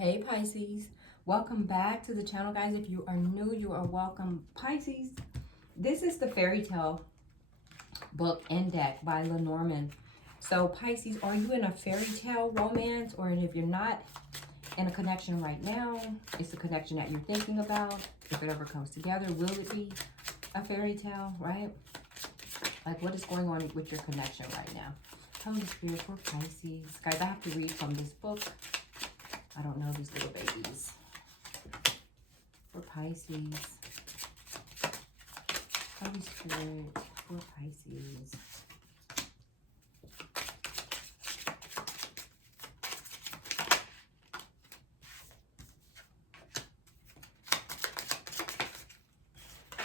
Hey Pisces, welcome back to the channel, guys. If you are new, you are welcome. Pisces, this is the fairy tale book and deck by Lenormand. So Pisces, are you in a fairy tale romance, or if you're not in a connection right now, it's a connection that you're thinking about? If it ever comes together, will it be a fairy tale, right? Like, what is going on with your connection right now? Holy Spirit for Pisces. Guys, I have to read from this book. I don't know these little babies. For Pisces. Holy Spirit for Pisces.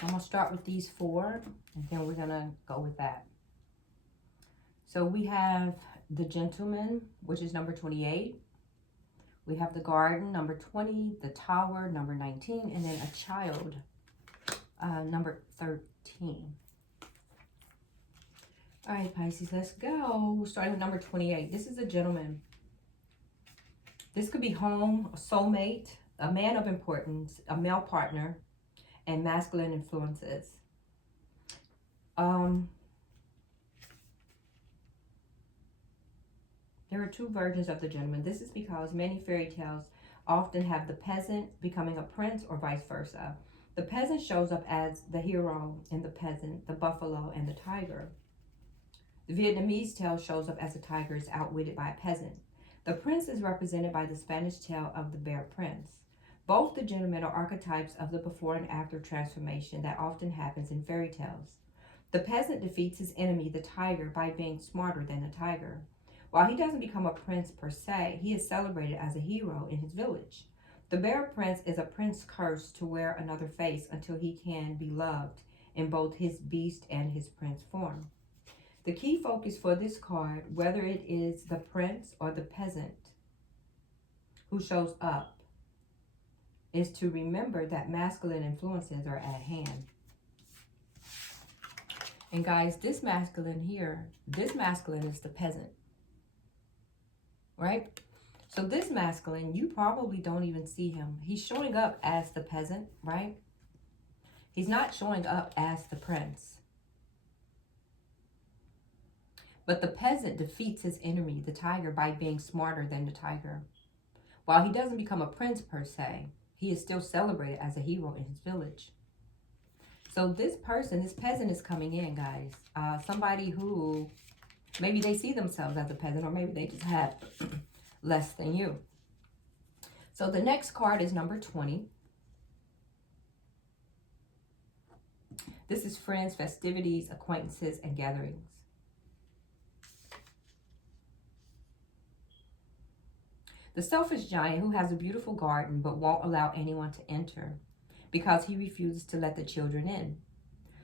I'm going to start with these four, and then we're going to go with that. So we have the Gentleman, which is number 28. We have the Garden, number 20, the Tower, number 19, and then a Child, number 13. All right, Pisces, let's go. We're starting with number 28. This is a gentleman. This could be home, a soulmate, a man of importance, a male partner, and masculine influences. There are two versions of the gentleman. This is because many fairy tales often have the peasant becoming a prince or vice versa. The peasant shows up as the hero in the peasant, the buffalo, and the tiger. The Vietnamese tale shows up as a tiger is outwitted by a peasant. The prince is represented by the Spanish tale of the Bear Prince. Both the gentlemen are archetypes of the before and after transformation that often happens in fairy tales. The peasant defeats his enemy, the tiger, by being smarter than the tiger. While he doesn't become a prince per se, he is celebrated as a hero in his village. The Bear Prince is a prince cursed to wear another face until he can be loved in both his beast and his prince form. The key focus for this card, whether it is the prince or the peasant who shows up, is to remember that masculine influences are at hand. And guys, this masculine here, this masculine is the peasant. Right? So this masculine, you probably don't even see him. He's showing up as the peasant, right? He's not showing up as the prince. But the peasant defeats his enemy, the tiger, by being smarter than the tiger. While he doesn't become a prince per se, he is still celebrated as a hero in his village. So this person, this peasant is coming in, guys. Somebody who maybe they see themselves as a peasant, or maybe they just have less than you. So the next card is number 20. This is friends, festivities, acquaintances, and gatherings. The selfish giant who has a beautiful garden but won't allow anyone to enter because he refuses to let the children in.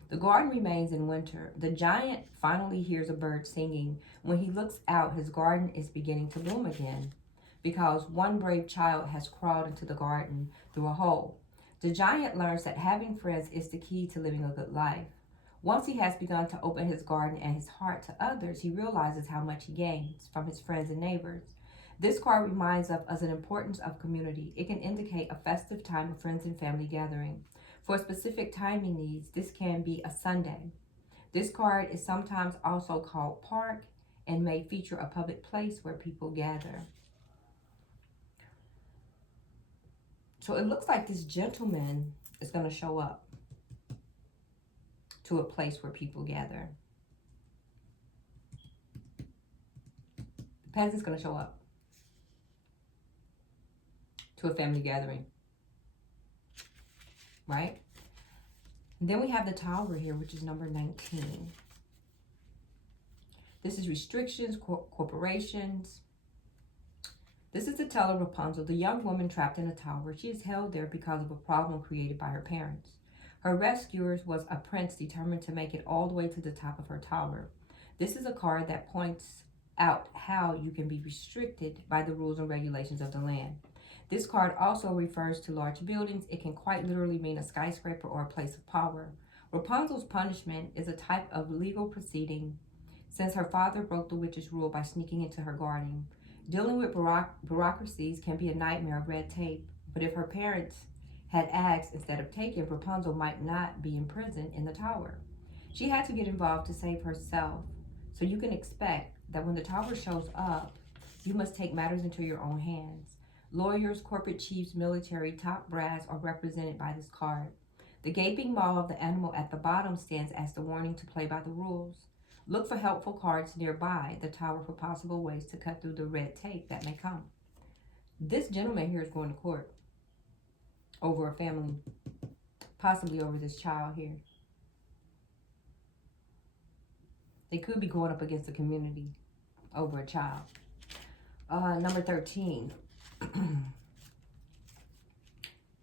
The garden remains in winter. The giant finally hears a bird singing. When he looks out, his garden is beginning to bloom again because one brave child has crawled into the garden through a hole. The giant learns that having friends is the key to living a good life. Once he has begun to open his garden and his heart to others, he realizes how much he gains from his friends and neighbors. This card reminds us of the importance of community. It can indicate a festive time of friends and family gathering. For specific timing needs, this can be a Sunday. This card is sometimes also called park and may feature a public place where people gather. So it looks like this gentleman is going to show up to a place where people gather. The peasant's going to show up to a family gathering. Right? And then we have the Tower here, which is number 19. This is restrictions, corporations. This is the tale of Rapunzel, the young woman trapped in a tower. She is held there because of a problem created by her parents. Her rescuers was a prince determined to make it all the way to the top of her tower. This is a card that points out how you can be restricted by the rules and regulations of the land. This card also refers to large buildings. It can quite literally mean a skyscraper or a place of power. Rapunzel's punishment is a type of legal proceeding since her father broke the witch's rule by sneaking into her garden. Dealing with bureaucracies can be a nightmare of red tape, but if her parents had asked instead of taken, Rapunzel might not be imprisoned in the tower. She had to get involved to save herself, so you can expect that when the tower shows up, you must take matters into your own hands. Lawyers, corporate chiefs, military, top brass are represented by this card. The gaping maw of the animal at the bottom stands as the warning to play by the rules. Look for helpful cards nearby the tower for possible ways to cut through the red tape that may come. This gentleman here is going to court over a family, possibly over this child here. They could be going up against the community over a child. Number 13.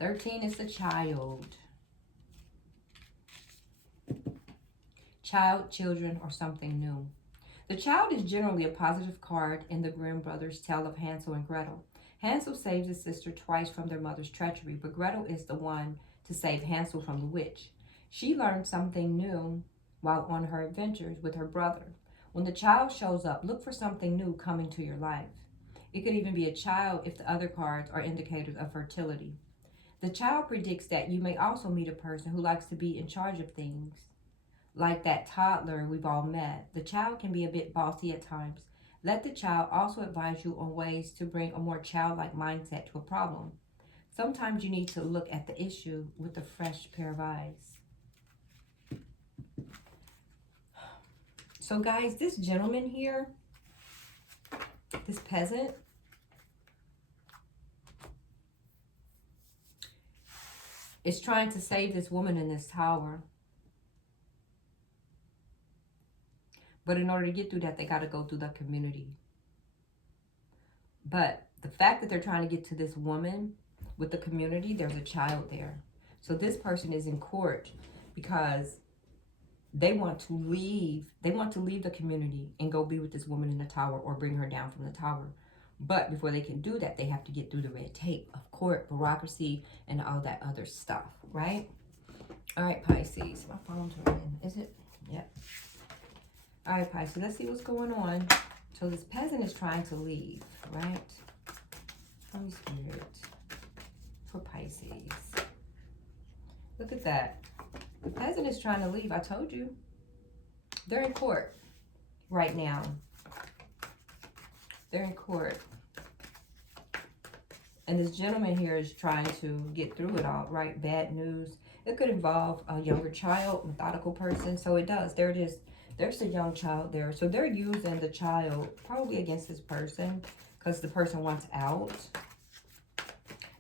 13 is the child. Child, children, or something new. The child is generally a positive card in the Grimm brothers' tale of Hansel and Gretel. Hansel saves his sister twice from their mother's treachery, but Gretel is the one to save Hansel from the witch. She learned something new while on her adventures with her brother. When the child shows up, look for something new coming to your life. It could even be a child if the other cards are indicators of fertility. The child predicts that you may also meet a person who likes to be in charge of things. Like that toddler we've all met, the child can be a bit bossy at times. Let the child also advise you on ways to bring a more childlike mindset to a problem. Sometimes you need to look at the issue with a fresh pair of eyes. So guys, this gentleman here, this peasant, is trying to save this woman in this tower. But in order to get through that, they got to go through the community. But the fact that they're trying to get to this woman with the community, there's a child there. So this person is in court because they want to leave. They want to leave the community and go be with this woman in the tower or bring her down from the tower. But before they can do that, they have to get through the red tape of court, bureaucracy, and all that other stuff, right? All right, Pisces. My phone's ringing. Is it? Yep. All right, Pisces, let's see what's going on. So this peasant is trying to leave, right? Holy Spirit for Pisces. Look at that. The peasant is trying to leave. I told you. They're in court right now. They're in court. And this gentleman here is trying to get through it all, right? Bad news. It could involve a younger child, methodical person. So it does. There it is. There's a young child there. So they're using the child probably against this person because the person wants out.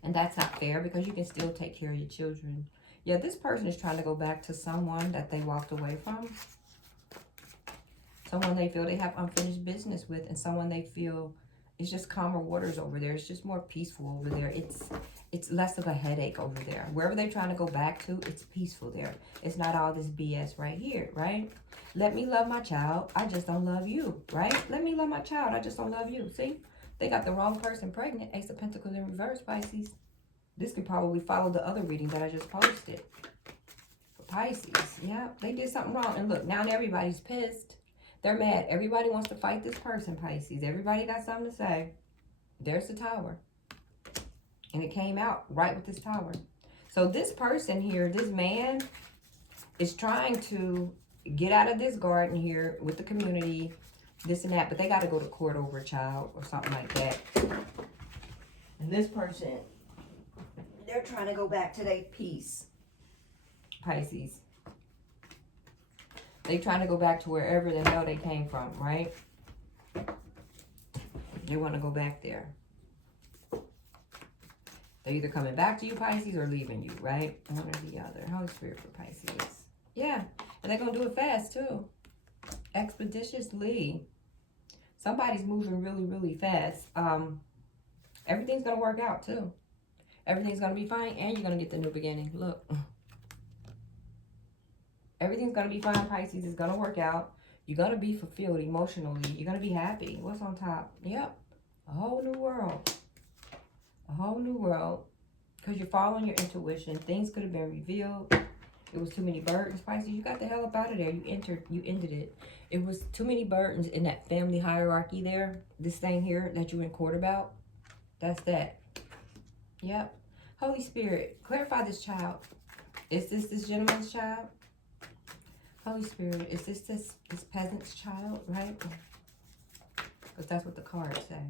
And that's not fair because you can still take care of your children. Yeah, this person is trying to go back to someone that they walked away from. Someone they feel they have unfinished business with, and someone they feel it's just calmer waters over there. It's just more peaceful over there. It's less of a headache over there. Wherever they're trying to go back to, it's peaceful there. It's not all this BS right here, right? Let me love my child. I just don't love you, right? Let me love my child. I just don't love you. See? They got the wrong person pregnant. Ace of Pentacles in reverse, Pisces. This could probably follow the other reading that I just posted. For Pisces, yeah, they did something wrong. And look, now everybody's pissed. They're mad. Everybody wants to fight this person, Pisces. Everybody got something to say. There's the tower. And it came out right with this tower. So this person here, this man, is trying to get out of this garden here with the community, this and that. But they got to go to court over a child or something like that. And this person, they're trying to go back to their peace, Pisces. They're trying to go back to wherever the hell they came from, right? They want to go back there. They're either coming back to you, Pisces, or leaving you, right? One or the other. Holy Spirit for Pisces. Yeah. And they're going to do it fast, too. Expeditiously. Somebody's moving really, really fast. Everything's going to work out, too. Everything's going to be fine, and you're going to get the new beginning. Look. Everything's going to be fine, Pisces. It's going to work out. You're going to be fulfilled emotionally. You're going to be happy. What's on top? Yep. A whole new world. A whole new world. Because you're following your intuition. Things could have been revealed. It It was too many burdens, Pisces. You got the hell up out of there. You ended it. It was too many burdens in that family hierarchy there. This thing here that you're in court about. That's that. Yep. Holy Spirit, clarify this child. Is this gentleman's child? Holy Spirit, is this peasant's child, right? Because that's what the cards say.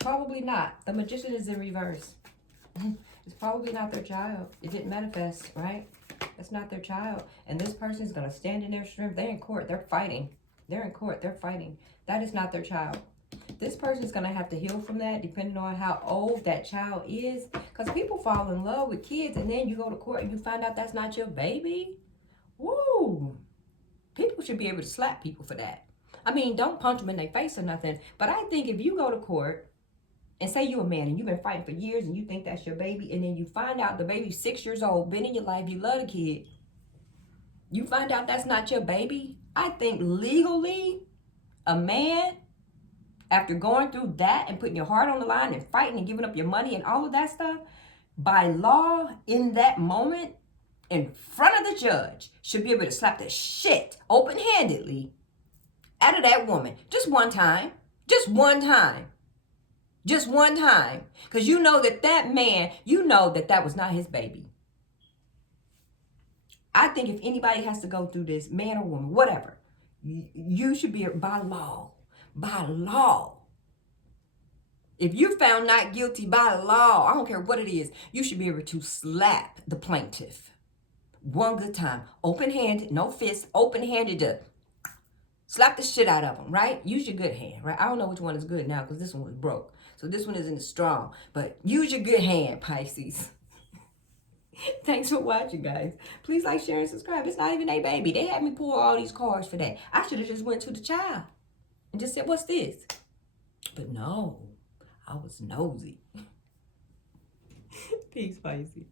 Probably not. The Magician is in reverse. It's probably not their child. It didn't manifest, right? That's not their child. And this person is going to stand in their strength. They're in court. They're fighting. They're in court. They're fighting. That is not their child. This person is going to have to heal from that depending on how old that child is. Because people fall in love with kids and then you go to court and you find out that's not your baby. Woo! People should be able to slap people for that. I mean, don't punch them in their face or nothing. But I think if you go to court and say you're a man and you've been fighting for years and you think that's your baby, and then you find out the baby's 6 years old, been in your life, you love the kid, you find out that's not your baby, I think legally, a man, after going through that and putting your heart on the line and fighting and giving up your money and all of that stuff, by law, in that moment, in front of the judge, should be able to slap the shit open-handedly out of that woman. Just one time. Just one time. Just one time. Because you know that man, you know that was not his baby. I think if anybody has to go through this, man or woman, whatever, you should be, by law, if you're found not guilty by law, I don't care what it is, you should be able to slap the plaintiff. One good time. Open-handed, no fist, open-handed to slap the shit out of them, right? Use your good hand, right? I don't know which one is good now because this one was broke. So this one isn't as strong. But use your good hand, Pisces. Thanks for watching, guys. Please like, share, and subscribe. It's not even a baby. They had me pull all these cards for that. I should have just went to the child and just said, what's this? But no, I was nosy. Peace, Pisces.